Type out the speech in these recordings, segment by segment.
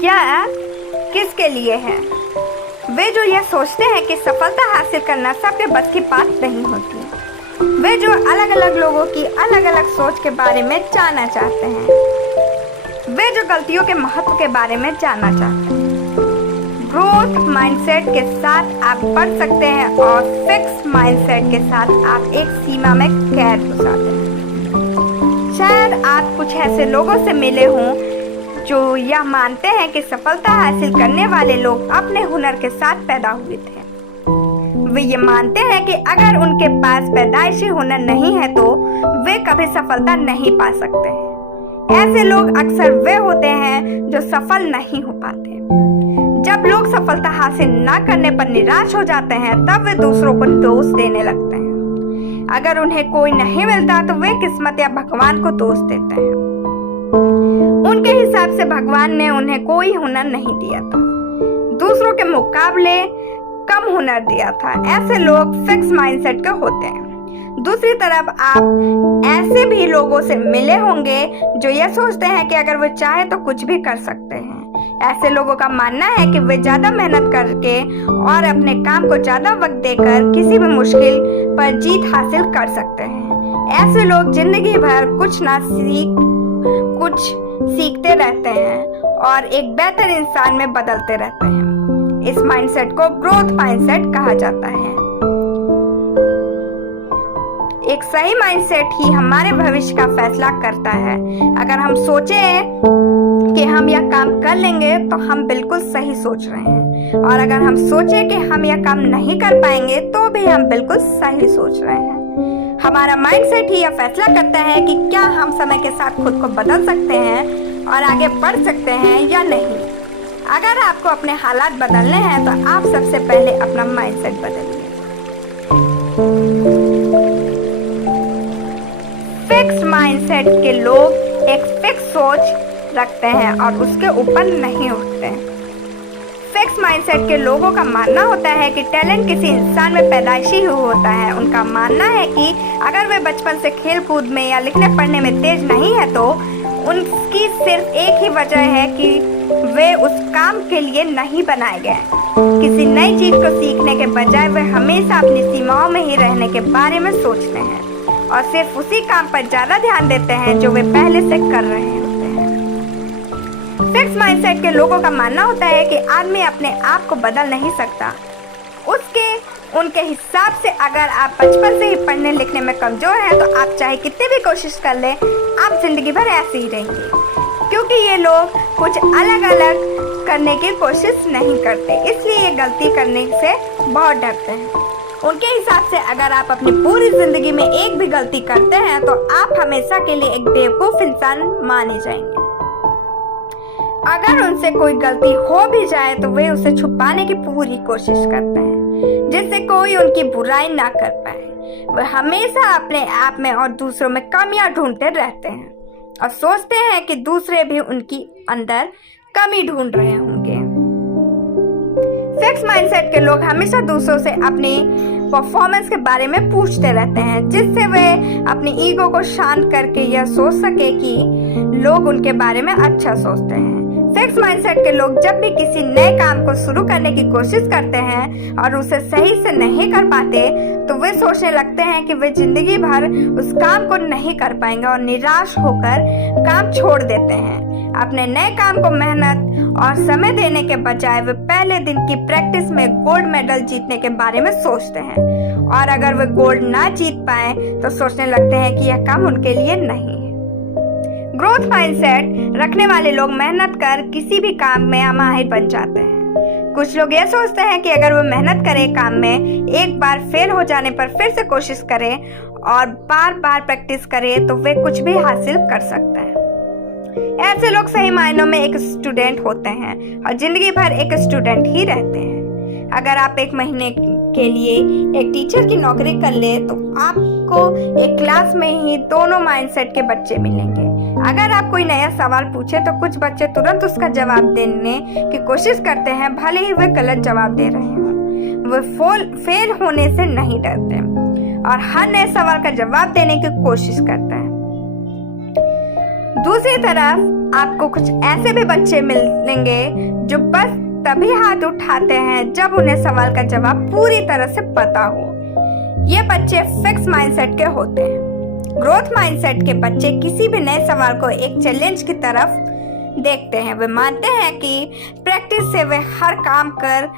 क्या किसके लिए है? वे जो यह सोचते हैं कि सफलता हासिल करना सबके बस की बात नहीं होती। वे जो अलग अलग लोगों की अलग अलग सोच के बारे में जानना चाहते हैं। वे जो गलतियों के महत्व के बारे में जानना चाहते हैं। ग्रोथ माइंडसेट के साथ आप बढ़ सकते हैं और फिक्स माइंडसेट के साथ आप एक सीमा में कैद हो जाते हैं। शायद आप कुछ ऐसे लोगों से मिले हों जो यह मानते हैं कि सफलता हासिल करने वाले लोग अपने हुनर के साथ पैदा हुए थे। वे ये मानते हैं कि अगर उनके पास पैदाइशी हुनर नहीं है तो वे कभी सफलता नहीं पा सकते हैं। ऐसे लोग अक्सर वे होते हैं जो सफल नहीं हो पाते। जब लोग सफलता हासिल न करने पर निराश हो जाते हैं तब वे दूसरों को दोष देने लगते हैं। अगर उन्हें कोई नहीं मिलता तो वे किस्मत या भगवान को दोष देते हैं। उनके हिसाब से भगवान ने उन्हें कोई हुनर नहीं दिया था, दूसरों के मुकाबले कम हुनर दिया था। ऐसे लोग फिक्स माइंडसेट के होते हैं। दूसरी तरफ आप ऐसे भी लोगों से मिले होंगे जो यह सोचते हैं कि अगर वे चाहे तो कुछ भी कर सकते हैं। ऐसे लोगों का मानना है कि वे ज्यादा मेहनत करके और अपने काम को ज्यादा वक्त देकर किसी भी मुश्किल पर जीत हासिल कर सकते हैं। ऐसे लोग जिंदगी भर कुछ सीखते रहते हैं और एक बेहतर इंसान में बदलते रहते हैं। इस माइंडसेट को ग्रोथ माइंडसेट कहा जाता है। एक सही माइंडसेट ही हमारे भविष्य का फैसला करता है। अगर हम सोचें कि हम यह काम कर लेंगे तो हम बिल्कुल सही सोच रहे हैं, और अगर हम सोचें कि हम यह काम नहीं कर पाएंगे तो भी हम बिल्कुल सही सोच रहे हैं। हमारा माइंडसेट ही यह फैसला करता है कि क्या हम समय के साथ खुद को बदल सकते हैं और आगे बढ़ सकते हैं या नहीं। अगर आपको अपने हालात बदलने हैं तो आप सबसे पहले अपना माइंडसेट बदलिए। फिक्स माइंडसेट के लोग एक फिक्स सोच रखते हैं और उसके ऊपर नहीं उठते हैं। फिक्स माइंडसेट के लोगों का मानना होता है कि टैलेंट किसी इंसान में पैदाइशी ही होता है। उनका मानना है कि अगर वे बचपन से खेल कूद में या लिखने पढ़ने में तेज नहीं है तो उनकी सिर्फ एक ही वजह है कि वे उस काम के लिए नहीं बनाए गए। किसी नई चीज को सीखने के बजाय वे हमेशा अपनी सीमाओं में ही रहने के बारे में सोचते हैं और सिर्फ उसी काम पर ज्यादा ध्यान देते हैं जो वे पहले से कर रहे होते हैं। फिक्स माइंडसेट के लोगों का मानना होता है कि आदमी अपने आप को बदल नहीं सकता। उनके हिसाब से अगर आप बचपन से ही पढ़ने लिखने में कमजोर हैं तो आप चाहे कितनी भी कोशिश कर लें, आप जिंदगी भर ऐसे ही रहेंगे, क्योंकि ये लोग कुछ अलग अलग करने की कोशिश नहीं करते, इसलिए ये गलती करने से बहुत डरते हैं। उनके हिसाब से अगर आप अपनी पूरी जिंदगी में एक भी गलती करते हैं तो आप हमेशा के लिए एक बेवकूफ इंसान माने जाएंगे। अगर उनसे कोई गलती हो भी जाए तो वे उसे छुपाने की पूरी कोशिश करते हैं जिससे कोई उनकी बुराई ना कर पाए। वे हमेशा अपने आप में और दूसरों में कमियां ढूंढते रहते हैं और सोचते हैं कि दूसरे भी उनकी अंदर कमी ढूंढ रहे होंगे। फिक्स माइंडसेट के लोग हमेशा दूसरों से अपनी परफॉर्मेंस के बारे में पूछते रहते हैं जिससे वे अपनी ईगो को शांत करके यह सोच सके कि लोग उनके बारे में अच्छा सोचते हैं। फिक्स माइंडसेट के लोग जब भी किसी नए काम को शुरू करने की कोशिश करते हैं और उसे सही से नहीं कर पाते तो वे सोचने लगते हैं कि वे जिंदगी भर उस काम को नहीं कर पाएंगे और निराश होकर काम छोड़ देते हैं। अपने नए काम को मेहनत और समय देने के बजाय वे पहले दिन की प्रैक्टिस में गोल्ड मेडल जीतने के बारे में सोचते हैं, और अगर वे गोल्ड ना जीत पाए तो सोचने लगते हैं कि यह काम उनके लिए नहीं है। ग्रोथ माइंडसेट रखने वाले लोग मेहनत कर किसी भी काम में माहिर बन जाते हैं। कुछ लोग यह सोचते हैं कि अगर वो मेहनत करें काम में, एक बार फेल हो जाने पर फिर से कोशिश करें और बार बार प्रैक्टिस करें तो वे कुछ भी हासिल कर सकते हैं। ऐसे लोग सही मायनों में एक स्टूडेंट होते हैं और जिंदगी भर एक स्टूडेंट ही रहते हैं। अगर आप एक महीने के लिए एक टीचर की नौकरी कर ले तो आपको एक क्लास में ही दोनों माइंडसेट के बच्चे मिलेंगे। अगर आप कोई नया सवाल पूछे तो कुछ बच्चे तुरंत उसका जवाब देने की कोशिश करते हैं, भले ही वे गलत जवाब दे रहे हों। वे फेल होने से नहीं डरते और हर नए सवाल का जवाब देने की कोशिश करते हैं। दूसरी तरफ आपको कुछ ऐसे भी बच्चे मिलेंगे जो बस तभी हाथ उठाते हैं जब उन्हें सवाल का जवाब पूरी तरह से पता हो। ये बच्चे फिक्स माइंडसेट के होते हैं। ग्रोथ माइंडसेट के बच्चे किसी भी नए सवाल को एक चैलेंज की तरफ देखते हैं। वे मानते हैं कि प्रैक्टिस से वे हर काम कर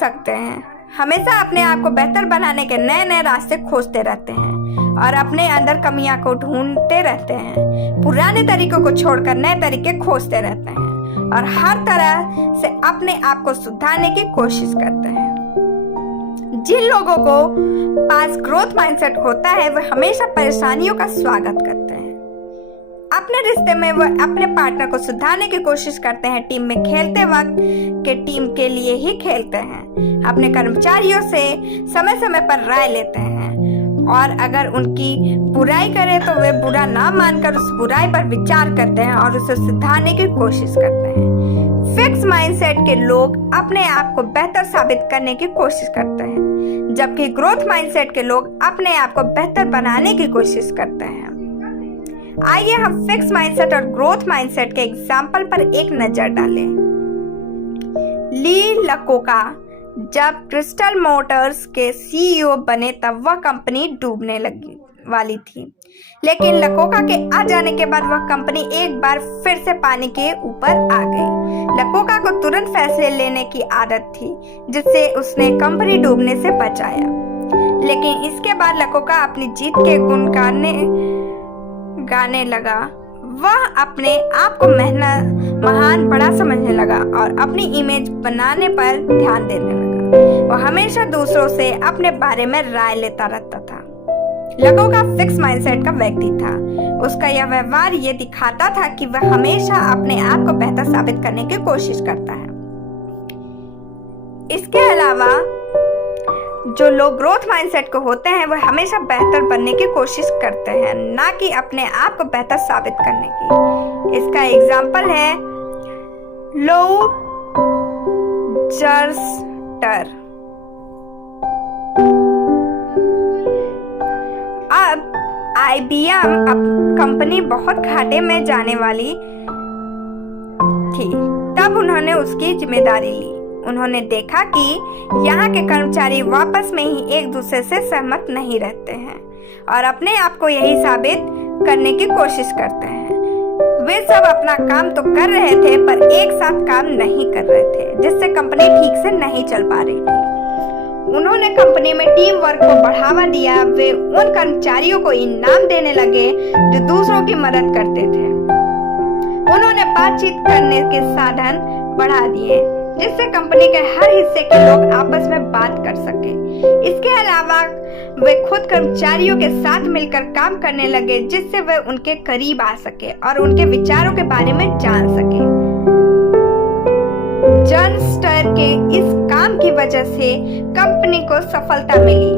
सकते हैं। हमेशा अपने आप को बेहतर बनाने के नए नए रास्ते खोजते रहते हैं और अपने अंदर कमियां को ढूंढते रहते हैं। पुराने तरीकों को छोड़कर नए तरीके खोजते रहते हैं और हर तरह से अपने आप को सुधारने की कोशिश करते हैं। जिन लोगों को पास ग्रोथ माइंडसेट होता है वे हमेशा परेशानियों का स्वागत करते हैं। अपने रिश्ते में वे अपने पार्टनर को सुधारने की कोशिश करते हैं। टीम में खेलते वक्त के टीम के लिए ही खेलते हैं। अपने कर्मचारियों से समय समय पर राय लेते हैं और अगर उनकी बुराई करे तो वे बुरा ना मानकर उस बुराई पर विचार करते हैं और उसे सुधारने की कोशिश करते हैं। फिक्स माइंडसेट के लोग अपने आप को बेहतर साबित करने की कोशिश करते हैं, जबकि ग्रोथ माइंडसेट के लोग अपने आप को बेहतर बनाने की कोशिश करते हैं। आइए हम फिक्स माइंडसेट और ग्रोथ माइंडसेट के एग्जाम्पल पर एक नजर डालें। ली लकोका जब क्रिस्टल मोटर्स के सीईओ बने तब वह कंपनी डूबने वाली थी, लेकिन लकोका के आ जाने के बाद वह कंपनी एक बार फिर से पानी के ऊपर आ गई। लकोका को तुरंत फैसले लेने की आदत थी, जिससे उसने कंपनी डूबने से बचाया। लेकिन इसके बाद लकोका अपनी जीत के गुण गाने लगा। वह अपने आप को महान बड़ा समझने लगा और अपनी इमेज बनाने पर ध्यान देने लगा। वह हमेशा दूसरों से अपने बारे में राय लेता रहता था। लकोका फिक्स माइंडसेट का व्यक्ति था। उसका यह व्यवहार ये दिखाता था कि वह हमेशा अपने आप को बेहतर साबित करने की कोशिश करता है। इसके अलावा जो लोग ग्रोथ माइंडसेट को होते हैं वह हमेशा बेहतर बनने की कोशिश करते हैं, ना कि अपने आप को बेहतर साबित करने की। इसका एग्जाम्पल है लो जर्स्टर। अब IBM कंपनी बहुत घाटे में जाने वाली थी, तब उन्होंने उसकी जिम्मेदारी ली। उन्होंने देखा कि यहाँ के कर्मचारी वापस में ही एक दूसरे से सहमत नहीं रहते हैं और अपने आप को यही साबित करने की कोशिश करते हैं। वे सब अपना काम तो कर रहे थे पर एक साथ काम नहीं कर रहे थे, जिससे कंपनी ठीक से नहीं चल पा रही थी। उन्होंने कंपनी में टीम वर्क को बढ़ावा दिया। वे उन कर्मचारियों को इनाम देने लगे जो दूसरों की मदद करते थे। उन्होंने बातचीत करने के साधन बढ़ा दिए, जिससे कंपनी के हर हिस्से के लोग आपस में बात कर सके। इसके अलावा वे खुद कर्मचारियों के साथ मिलकर काम करने लगे, जिससे वे उनके करीब आ सके और उनके विचारों के बारे में जान सके। जर्स्टर के इस काम की वजह से कंपनी को सफलता मिली।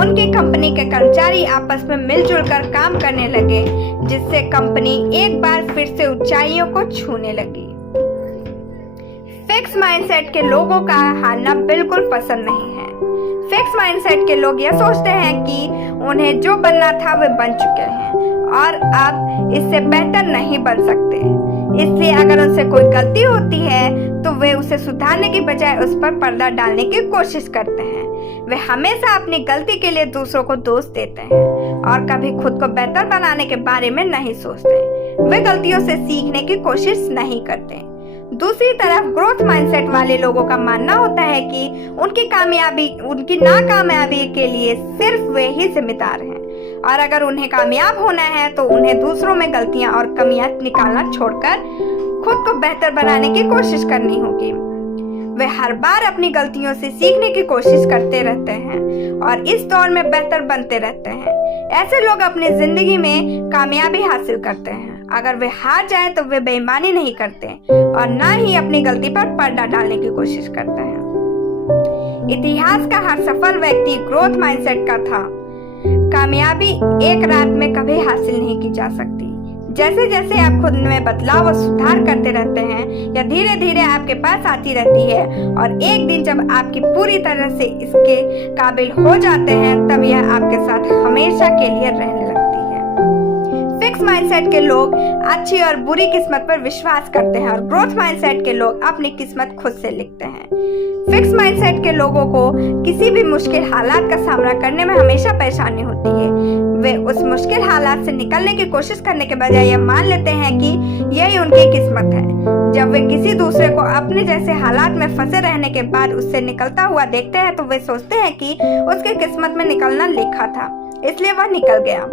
उनकी कंपनी के कर्मचारी आपस में मिलजुल कर काम करने लगे, जिससे कंपनी एक बार फिर से ऊंचाइयों को छूने लगी। फिक्स माइंडसेट के लोगों का हारना बिल्कुल पसंद नहीं है। फिक्स माइंडसेट के लोग यह सोचते हैं कि उन्हें जो बनना था वे बन चुके हैं और अब इससे बेहतर नहीं बन सकते। इसलिए अगर उनसे कोई गलती होती है तो वे उसे सुधारने की बजाय उस पर पर्दा डालने की कोशिश करते हैं। वे हमेशा अपनी गलती के लिए दूसरों को दोष देते हैं और कभी खुद को बेहतर बनाने के बारे में नहीं सोचते। वे गलतियों से सीखने की कोशिश नहीं करते। दूसरी तरफ ग्रोथ माइंडसेट वाले लोगों का मानना होता है कि उनकी नाकामयाबी के लिए सिर्फ वे ही जिम्मेदार हैं और अगर उन्हें कामयाब होना है तो उन्हें दूसरों में गलतियां और कमियां निकालना छोड़कर खुद को बेहतर बनाने की कोशिश करनी होगी। वे हर बार अपनी गलतियों से सीखने की कोशिश करते रहते हैं और इस दौर में बेहतर बनते रहते हैं। ऐसे लोग अपनी जिंदगी में कामयाबी हासिल करते हैं। अगर वे हार जाएं तो वे बेईमानी नहीं करते और ना ही अपनी गलती पर पर्दा डालने की कोशिश करते हैं। इतिहास का हर सफल व्यक्ति ग्रोथ माइंडसेट का था। कामयाबी एक रात में कभी हासिल नहीं की जा सकती। जैसे जैसे आप खुद में बदलाव और सुधार करते रहते हैं, यह धीरे धीरे आपके पास आती रहती है और एक दिन जब आपकी पूरी तरह से इसके काबिल हो जाते हैं तब यह आपके साथ हमेशा के लिए रहने लगती है। फिक्स माइंडसेट के लोग अच्छी और बुरी किस्मत पर विश्वास करते हैं और ग्रोथ माइंडसेट के लोग अपनी किस्मत खुद से लिखते हैं। फिक्स माइंडसेट के लोगों को किसी भी मुश्किल हालात का सामना करने में हमेशा परेशानी होती है। वे उस मुश्किल हालात से निकलने की कोशिश करने के बजाय यह मान लेते हैं कि यही उनकी किस्मत है। जब वे किसी दूसरे को अपने जैसे हालात में फंसे रहने के बाद उससे निकलता हुआ देखते हैं तो वे सोचते हैं कि उसकी किस्मत में निकलना लिखा था, इसलिए वह निकल गया।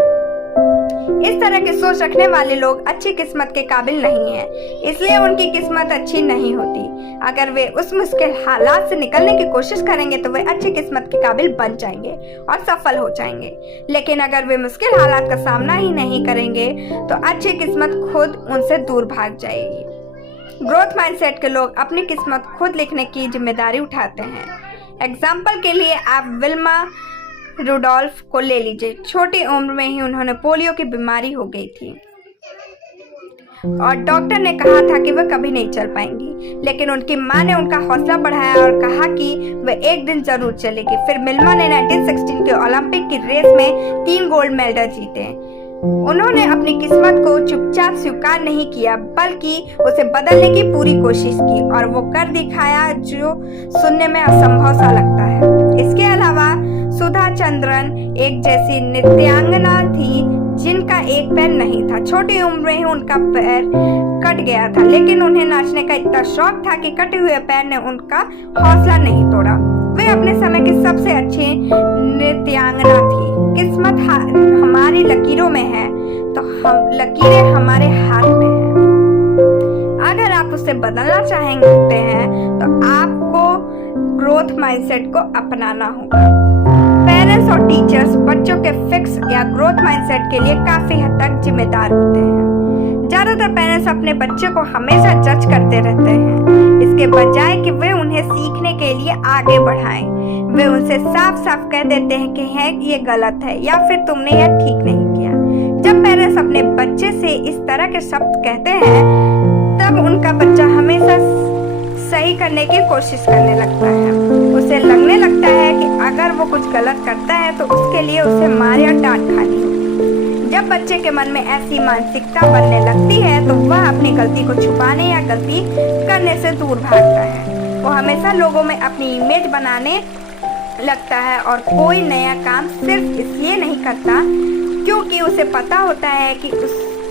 इस तरह की सोच रखने वाले लोग अच्छी किस्मत के काबिल नहीं हैं, इसलिए उनकी किस्मत अच्छी नहीं होती। अगर वे उस मुश्किल हालात से निकलने की कोशिश करेंगे तो वे अच्छी किस्मत के काबिल बन जाएंगे और सफल हो जाएंगे। लेकिन अगर वे मुश्किल हालात का सामना ही नहीं करेंगे तो अच्छी किस्मत खुद उनसे दूर भाग जाएगी। ग्रोथ माइंडसेट के लोग अपनी किस्मत खुद लिखने की जिम्मेदारी उठाते हैं। एग्जाम्पल के लिए आप विल्मा रुडोल्फ को ले लीजिए। छोटी उम्र में ही उन्होंने पोलियो की बीमारी हो गई थी और डॉक्टर ने कहा था कि वह कभी नहीं चल पाएंगी, लेकिन उनकी मां ने उनका हौसला बढ़ाया और कहा कि वह एक दिन जरूर चलेगी। फिर विल्मा ने 1916 के ओलंपिक की रेस में 3 गोल्ड मेडल जीते। उन्होंने अपनी किस्मत को चुपचाप स्वीकार नहीं किया, बल्कि उसे बदलने की पूरी कोशिश की और वो कर दिखाया जो सुनने में असंभव सा लगता है। इसके अलावा सुधा चंद्रन एक जैसी नृत्यांगना थी जिनका एक पैर नहीं था। छोटी उम्र में ही उनका पैर कट गया था, लेकिन उन्हें नाचने का इतना शौक था कि कटे हुए पैर ने उनका हौसला नहीं तोड़ा। वे अपने समय की सबसे अच्छी नृत्यांगना थी। किस्मत हमारी लकीरों में है तो हम लकीरें हमारे हाथ में हैं। अगर आप उसे बदलना चाहते हैं तो आपको ग्रोथ माइंडसेट को अपनाना होगा। पेरेंट्स और टीचर्स बच्चों के फिक्स या ग्रोथ माइंडसेट के लिए काफी हद तक जिम्मेदार होते हैं। ज्यादातर पेरेंट्स अपने बच्चे को हमेशा जज करते रहते हैं, इसके बजाय कि वे उन्हें सीखने के लिए आगे बढ़ाएं। वे उनसे साफ साफ कह देते हैं कि ये गलत है या फिर तुमने यह ठीक नहीं किया। जब पेरेंट्स अपने बच्चे से इस तरह के शब्द कहते हैं तब उनका बच्चा हमेशा सही करने की कोशिश करने लगता है। उसे लगने लगता है कि अगर वो कुछ गलत करता है तो उसके लिए उसे मार या डांट खानी होगी। जब बच्चे के मन में ऐसी मानसिकता बनने लगती है तो वह अपनी गलती को छुपाने या गलती करने से दूर भागता है। वो हमेशा लोगों में अपनी इमेज बनाने लगता है और कोई नया काम सिर्फ इसलिए नहीं करता क्योंकि उसे पता होता है कि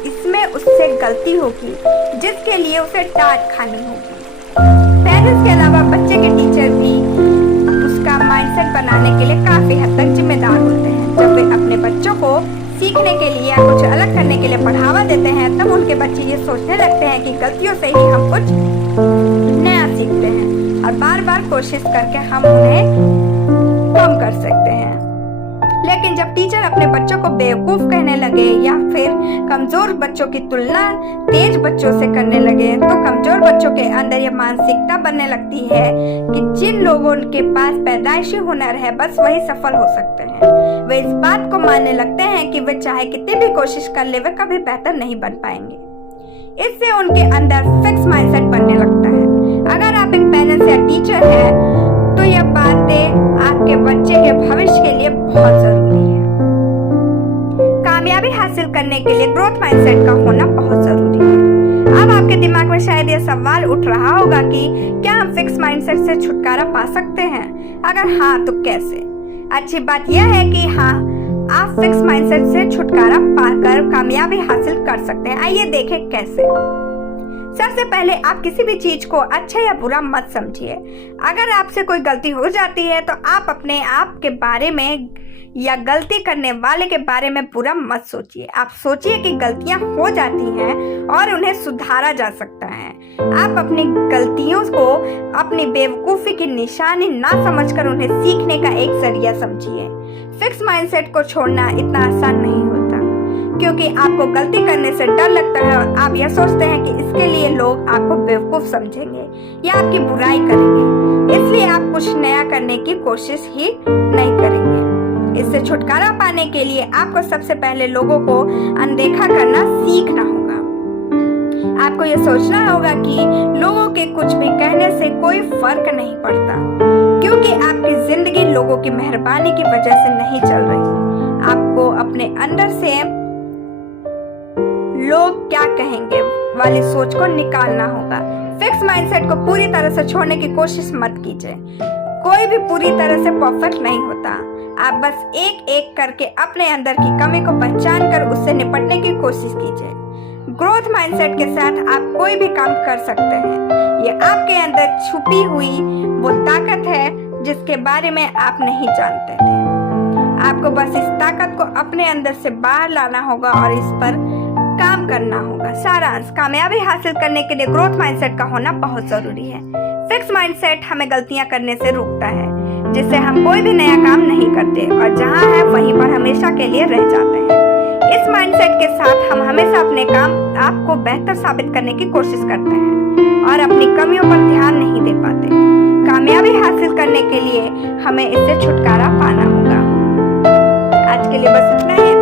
इसमें उससे गलती होगी जिसके लिए उसे डांट खानी होगी। पेरेंट्स के अलावा बच्चे के टीचर भी उसका माइंडसेट बनाने के लिए काफी हद तक जिम्मेदार होते हैं। जब वे अपने बच्चों को सीखने के लिए या कुछ अलग करने के लिए बढ़ावा देते हैं तब उनके बच्चे ये सोचने लगते हैं कि गलतियों से ही हम कुछ नया सीखते हैं और बार बार कोशिश करके हम उन्हें कम कर सकते हैं। लेकिन जब टीचर अपने बच्चों को बेवकूफ कहने लगे या फिर कमजोर बच्चों की तुलना तेज बच्चों से करने लगे तो कमजोर बच्चों के अंदर यह मानसिकता बनने लगती है कि जिन लोगों के पास पैदाइशी हुनर है बस वही सफल हो सकते हैं। वे इस बात को मानने लगते हैं कि वे चाहे कितनी भी कोशिश कर ले वे कभी बेहतर नहीं बन पाएंगे। इससे उनके अंदर फिक्स माइंडसेट बनने लगता है। अगर आप एक पेरेंट्स या टीचर है तो यह बातें आपके बच्चे के भविष्य के लिए बहुत जरूरी है। कामयाबी हासिल करने के लिए ग्रोथ माइंडसेट का होना बहुत जरूरी है। अब आपके दिमाग में शायद यह सवाल उठ रहा होगा कि क्या हम फिक्स माइंडसेट से छुटकारा पा सकते हैं? अगर हाँ तो कैसे? अच्छी बात यह है कि हाँ, आप फिक्स माइंडसेट से छुटकारा पाकर कामयाबी हासिल कर सकते हैं। आइए देखें कैसे। सबसे पहले आप किसी भी चीज को अच्छा या बुरा मत समझिए। अगर आपसे कोई गलती हो जाती है तो आप अपने आप के बारे में या गलती करने वाले के बारे में बुरा मत सोचिए। आप सोचिए कि गलतियां हो जाती हैं और उन्हें सुधारा जा सकता है। आप अपनी गलतियों को अपनी बेवकूफी की निशानी ना समझकर उन्हें सीखने का एक जरिया समझिए। फिक्स माइंडसेट को छोड़ना इतना आसान नहीं होता क्योंकि आपको गलती करने से डर लगता है और आप यह सोचते हैं कि इसके लिए लोग आपको बेवकूफ समझेंगे या आपकी बुराई करेंगे, इसलिए आप कुछ नया करने की कोशिश ही नहीं करेंगे। इससे छुटकारा पाने के लिए आपको सबसे पहले लोगों को अनदेखा करना सीखना होगा। आपको यह सोचना होगा कि लोगों के कुछ भी कहने से कोई फर्क नहीं पड़ता क्योंकि आपकी जिंदगी लोगों की मेहरबानी की वजह से नहीं चल रही। आपको अपने अंदर से लोग क्या कहेंगे वाली सोच को निकालना होगा। फिक्स माइंडसेट को पूरी तरह से छोड़ने की कोशिश मत कीजिए। कोई भी पूरी तरह से परफेक्ट नहीं होता। आप बस एक एक करके अपने अंदर की कमी को पहचान कर उससे निपटने की कोशिश कीजिए। ग्रोथ माइंडसेट के साथ आप कोई भी काम कर सकते हैं। ये आपके अंदर छुपी हुई वो ताकत है जिसके बारे में आप नहीं जानते थे। आपको बस इस ताकत को अपने अंदर से बाहर लाना होगा और इस पर काम करना होगा। सारांश, कामयाबी हासिल करने के लिए ग्रोथ माइंडसेट का होना बहुत जरूरी है। फिक्स माइंडसेट हमें गलतियां करने से रोकता है, जिससे हम कोई भी नया काम नहीं करते और जहां है वहीं पर हमेशा के लिए रह जाते हैं। इस माइंडसेट के साथ हम हमेशा अपने काम आपको बेहतर साबित करने की कोशिश करते हैं और अपनी कमियों पर ध्यान नहीं दे पाते। कामयाबी हासिल करने के लिए हमें इससे छुटकारा पाना होगा। आज के लिए बस इतना ही।